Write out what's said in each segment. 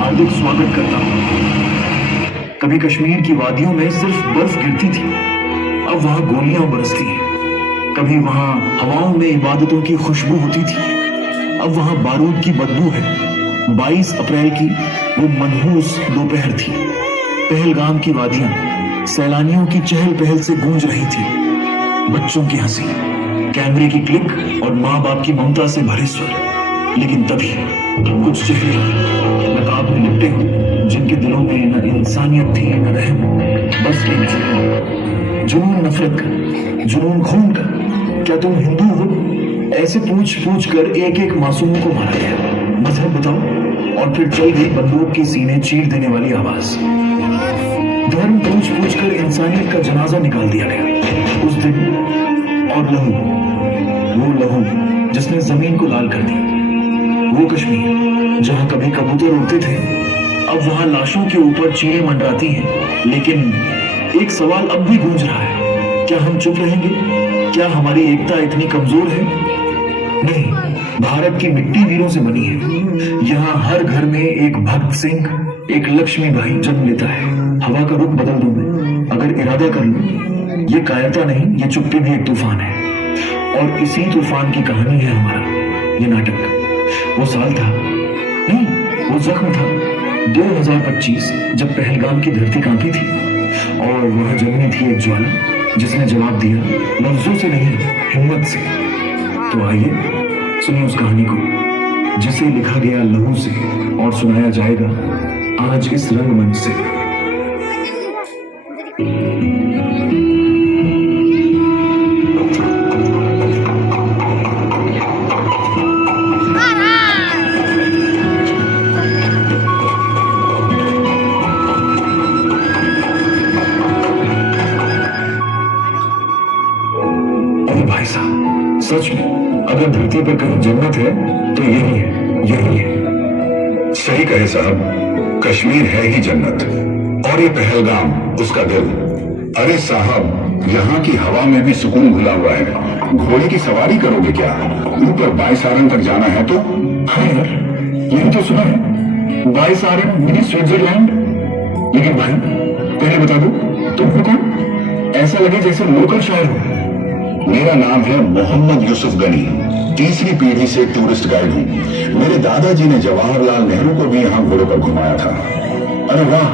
हार्दिक स्वागत करता हूँ। कभी कश्मीर की वादियों में सिर्फ बर्फ गिरती थी, अब वहां गोलियां बरसती हैं। कभी वहां हवाओं में इबादतों की खुशबू होती थी, अब वहां बारूद की बदबू है। 22 अप्रैल की वो मनहूस दोपहर थी। पहलगाम की वादियां सैलानियों की चहल पहल से गूंज रही थी। बच्चों की हंसी, कैमरे की क्लिक और माँ बाप की ममता से भरे स्वर। लेकिन तभी कुछ चेहरे नकाब में लिपटे हुए, जिनके दिलों में न इंसानियत थी न रहम, बस एक जुनून। जुनून नफरत का, जुनून खून का। क्या तुम हिंदू हो? ऐसे पूछ पूछ कर एक एक मासूम को मारा गया। मजहब बताओ, और फिर चल गई बंदूक की सीने चीर देने वाली आवाज। धर्म पूछ पूछ कर इंसानियत का जनाजा निकाल दिया गया उस दिन। और लहू, वो लहू जिसने जमीन को लाल कर दिया। वो कश्मीर जहां कभी कबूतर उड़ते थे, अब वहां लाशों के ऊपर चीरें मंडराती हैं। लेकिन एक सवाल अब भी गूंज रहा है, क्या हम चुप रहेंगे? क्या हमारी एकता इतनी कमजोर है? नहीं, भारत की मिट्टी वीरों से बनी है। यहाँ हर घर में एक भक्त सिंह, एक लक्ष्मीबाई जन्म लेता है। हवा का रुख बदल दूं मैं, अगर इरादा कर लूं। ये कायरता नहीं, ये चुप्पी भी एक तूफान है। और इसी तूफान की कहानी है हमारा ये नाटक। वो साल था, नहीं, वो जख्म था, 2025, जब पहलगाम की धरती कांपी थी और वह जन्मी थी एक ज्वाला जिसने जवाब दिया लफ्जों से नहीं, हिम्मत से। तो आइए सुनिए उस कहानी को, जिसे लिखा गया लहू से और सुनाया जाएगा आज इस रंगमंच से। भाई साहब, सच में अगर धरती पर कहीं जन्नत है तो यही है, यही है। सही कहे साहब, कश्मीर है ही जन्नत, और ये पहलगाम उसका दिल। अरे साहब, यहाँ की हवा में भी सुकून घुला हुआ है। घोड़े की सवारी करोगे क्या? ऊपर 22 सारन तक जाना है तो। हाँ यार, यही तो सुना है, 22 सारन मिनी स्विट्जरलैंड। लेकिन भाई पहले बता दो, तुम हो कौन? ऐसा लगे जैसे लोकल शायर हो। मेरा नाम है मोहम्मद यूसुफ गनी, तीसरी पीढ़ी से टूरिस्ट गाइड हूँ। मेरे दादाजी ने जवाहरलाल नेहरू को भी यहाँ घोड़े पर घुमाया था। अरे वाह,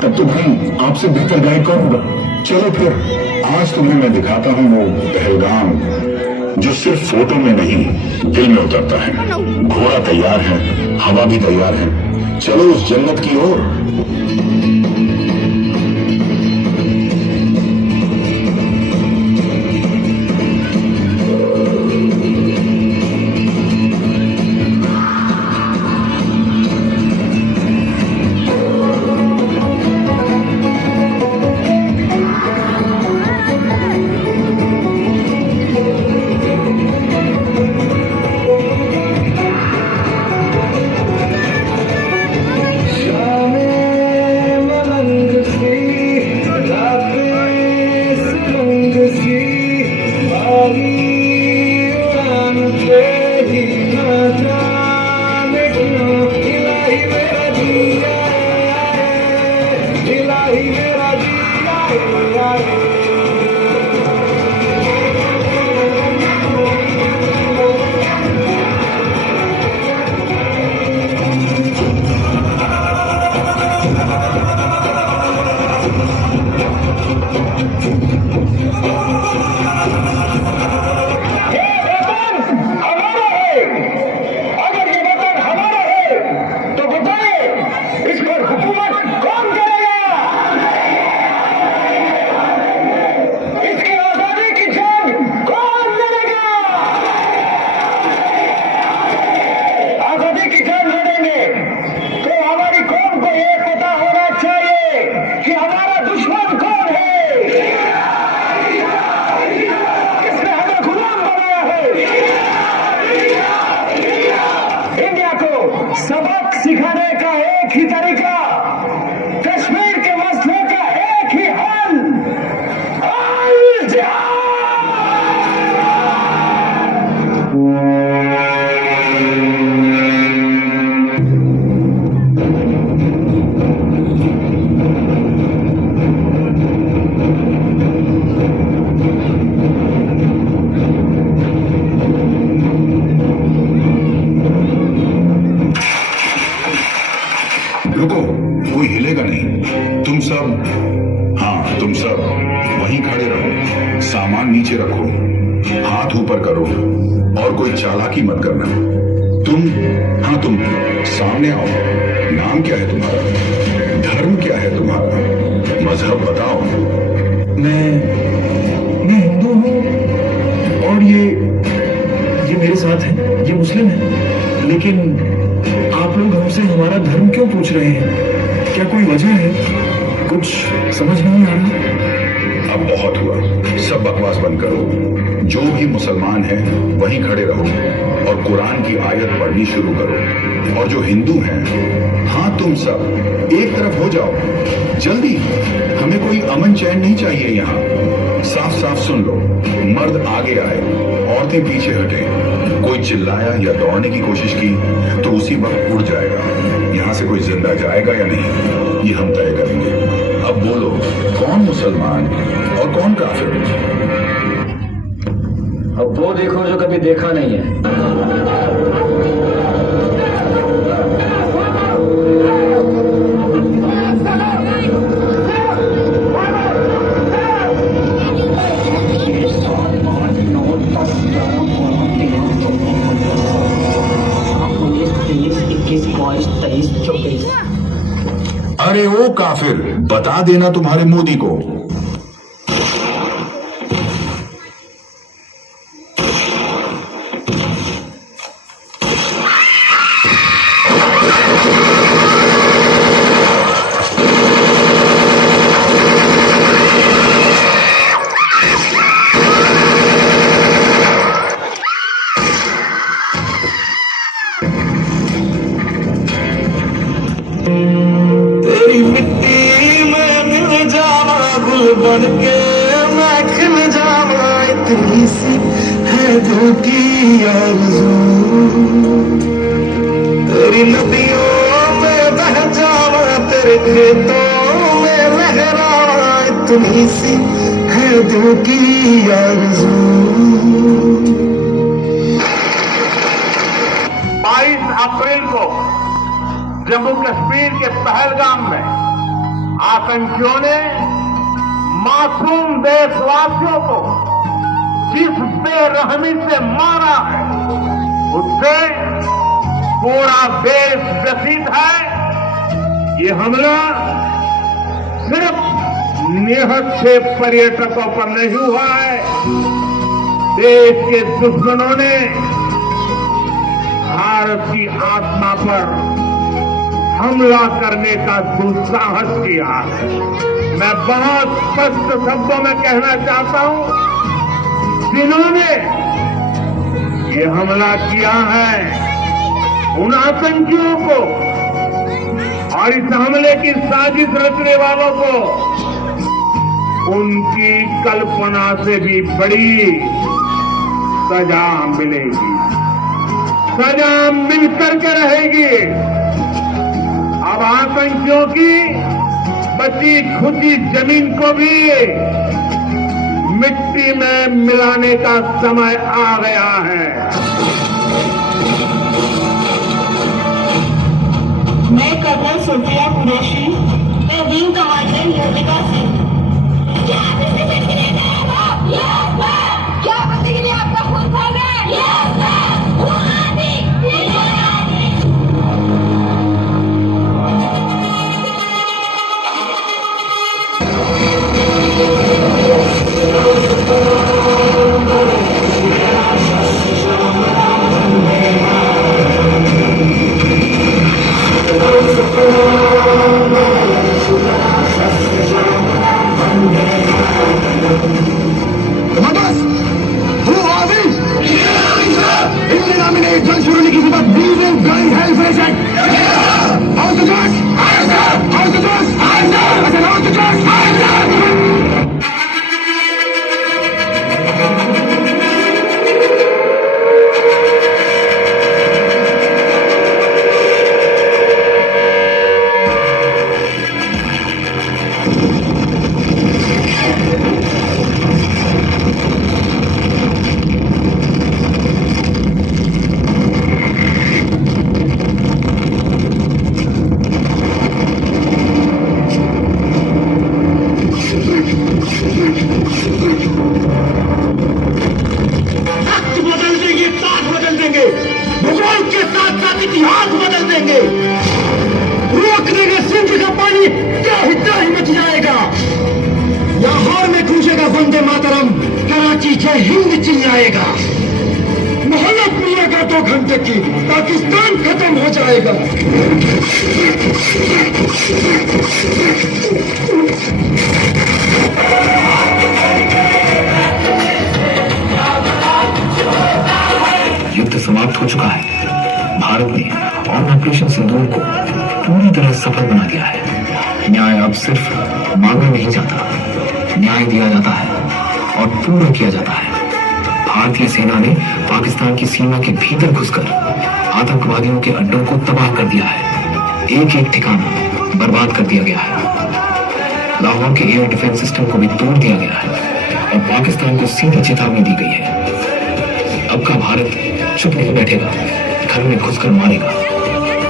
तब तो भाई आपसे बेहतर गाइड कौन होगा? चलो फिर, आज तुम्हें मैं दिखाता हूँ वो पहलगाम जो सिर्फ फोटो में नहीं, दिल में उतरता है। घोड़ा तैयार है, हवा भी तैयार है, चलो उस जन्नत की ओर। सबक सिखाने का एक ही तरीका, कश्मीर के मसले का एक ही हल, अल जिहाद। रुको, कोई हिलेगा नहीं। तुम सब, हाँ तुम सब वहीं खड़े रहो, सामान नीचे रखो, हाथ ऊपर करो और कोई चालाकी मत करना। तुम, हाँ तुम सामने आओ। नाम क्या है तुम्हारा? धर्म क्या है तुम्हारा? मजहब बताओ। मैं हिंदू हूँ और ये मेरे साथ है, ये मुस्लिम है। लेकिन आप लोग हमसे हमारा धर्म क्यों पूछ रहे हैं? क्या कोई वजह है? कुछ समझ नहीं आ रहा। अब बहुत हुआ, सब बकवास बंद करो। जो भी मुसलमान है वहीं खड़े रहो और कुरान की आयत पढ़नी शुरू करो। और जो हिंदू हैं, हाँ तुम सब एक तरफ हो जाओ जल्दी। हमें कोई अमन चैन नहीं चाहिए यहाँ। साफ साफ सुन लो, मर्द आगे आए, औरतें पीछे हटे। कोई चिल्लाया या दौड़ने की कोशिश की तो उसी वक्त उड़ जाएगा। यहाँ से कोई जिंदा जाएगा या नहीं, ये हम तय करेंगे। अब बोलो, कौन मुसलमान और कौन काफिर? अब वो देखो जो कभी देखा नहीं है। अरे ओ काफिर, बता देना तुम्हारे मोदी को। तेरी मिट्टी में मिल जावा, गुल बन के मैं खिल जावा। इतनी सी है दिल की आरज़ू, तेरी नदियों में बह जावा, तेरे खेतों में लहरावा। इतनी सी है दिल की आरज़ू। 22 अप्रैल को जम्मू कश्मीर के पहलगाम में आतंकियों ने मासूम देशवासियों को जिस बेरहमी से मारा है, उससे पूरा देश व्यथित है। ये हमला सिर्फ निहत 6 पर्यटकों पर नहीं हुआ है। देश के दुश्मनों ने भारत की आत्मा पर हमला करने का दुस्साहस किया है। मैं बहुत स्पष्ट शब्दों में कहना चाहता हूं, जिन्होंने ये हमला किया है, उन आतंकियों को और इस हमले की साजिश रचने वालों को उनकी कल्पना से भी बड़ी सजा मिलेगी। सजा मिलकर के रहेगी। अब आतंकियों की बची खुची जमीन को भी मिट्टी में मिलाने का समय आ गया है। मैं कर्नल सुफिया कुरैशी, मैं विंग कमांडर योगिका सिंह। क्या बदले के लिए आपका खून खा जय हिंद चिल्लाएगा, मोहल्लत मिलेगा 2 घंटे की, पाकिस्तान खत्म हो जाएगा। युद्ध समाप्त हो चुका है। भारत ने ऑपरेशन सिंदूर को पूरी तरह सफल बना दिया है। न्याय अब सिर्फ मांगा नहीं जाता, न्याय दिया जाता है और पूरा किया जाता है। भारतीय सेना ने पाकिस्तान की सीमा के भीतर घुसकर आतंकवादियों के अड्डों को तबाह कर दिया है। एक एक ठिकाना बर्बाद कर दिया गया है। लाहौर के एयर डिफेंस सिस्टम को भी तोड़ दिया गया है और पाकिस्तान को सीधी चेतावनी दी गई है। अब का भारत चुप नहीं बैठेगा, घर में घुसकर मारेगा।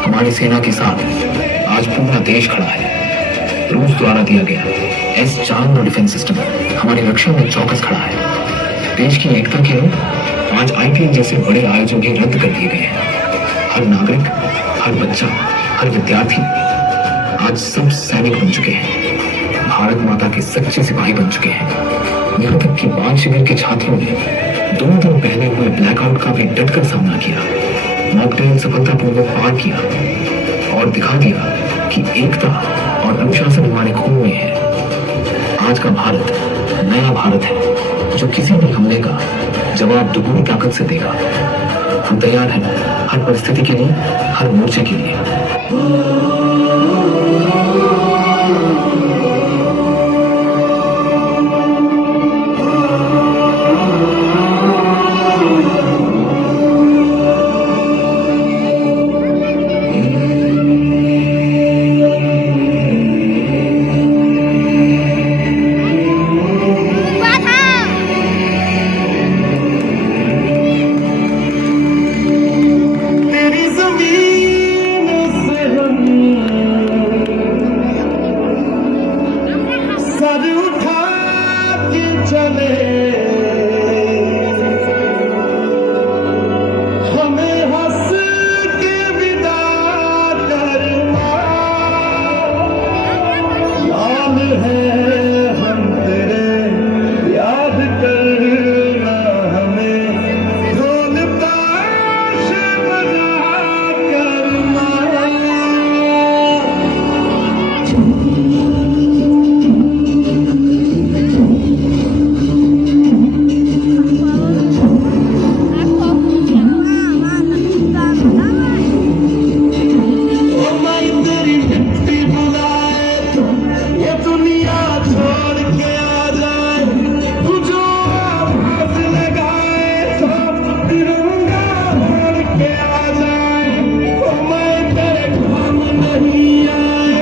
हमारी सेना के साथ आज पूरा देश खड़ा है। रूस द्वारा दिया गया S-400 डिफेंस सिस्टम हमारी रक्षा में चौकस खड़ा है। देश की एकता के लिए आज IPL जैसे बड़े आयोजन भी रद्द कर दिए गए हैं। हर नागरिक, हर बच्चा, हर विद्यार्थी आज सब सैनिक बन चुके हैं, भारत माता के सच्चे सिपाही बन चुके हैं। यहाँ तक कि बाल शिविर के छात्रों ने 2 दिन पहले हुए ब्लैकआउट का भी डटकर सामना किया। मॉकड्रिल सफलतापूर्वक पार किया और दिखा दिया कि एकता और अनुशासन हमारे खून में है। आज का भारत नया भारत है जो किसी भी हमले का जवाब दुगनी ताकत से देगा। हम तैयार हैं हर परिस्थिति के लिए, हर मोर्चे के लिए। तेरी ज़मीन से हम सर उठा के चले, हमें हंस के विदा करना। लाल है हम तेरे, याद करना हमें, ढोल ताश बजा करना। ओ मैं तेरी मिट्टी बुलाए तो ये दुनिया छोड़ के आ जाए, तू जो आवाज लगाए तो तिरंगा ओढ़ के आ जाए। ओ मैं तेरे काम नहीं आए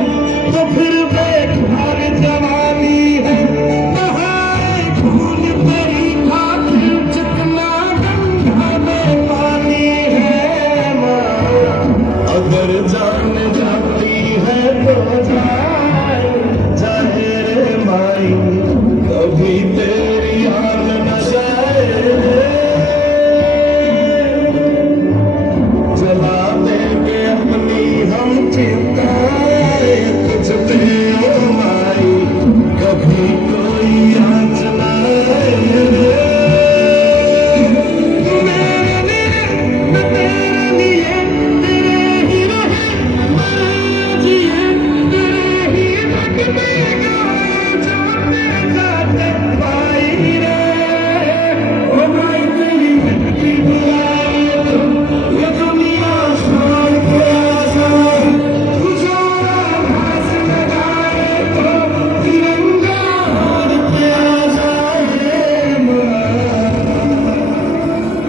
तो फिर बेकार जवानी है, नहाए खून तेरी खातिर जितना गंगा में पानी है। माँ अगर जान जाती है तो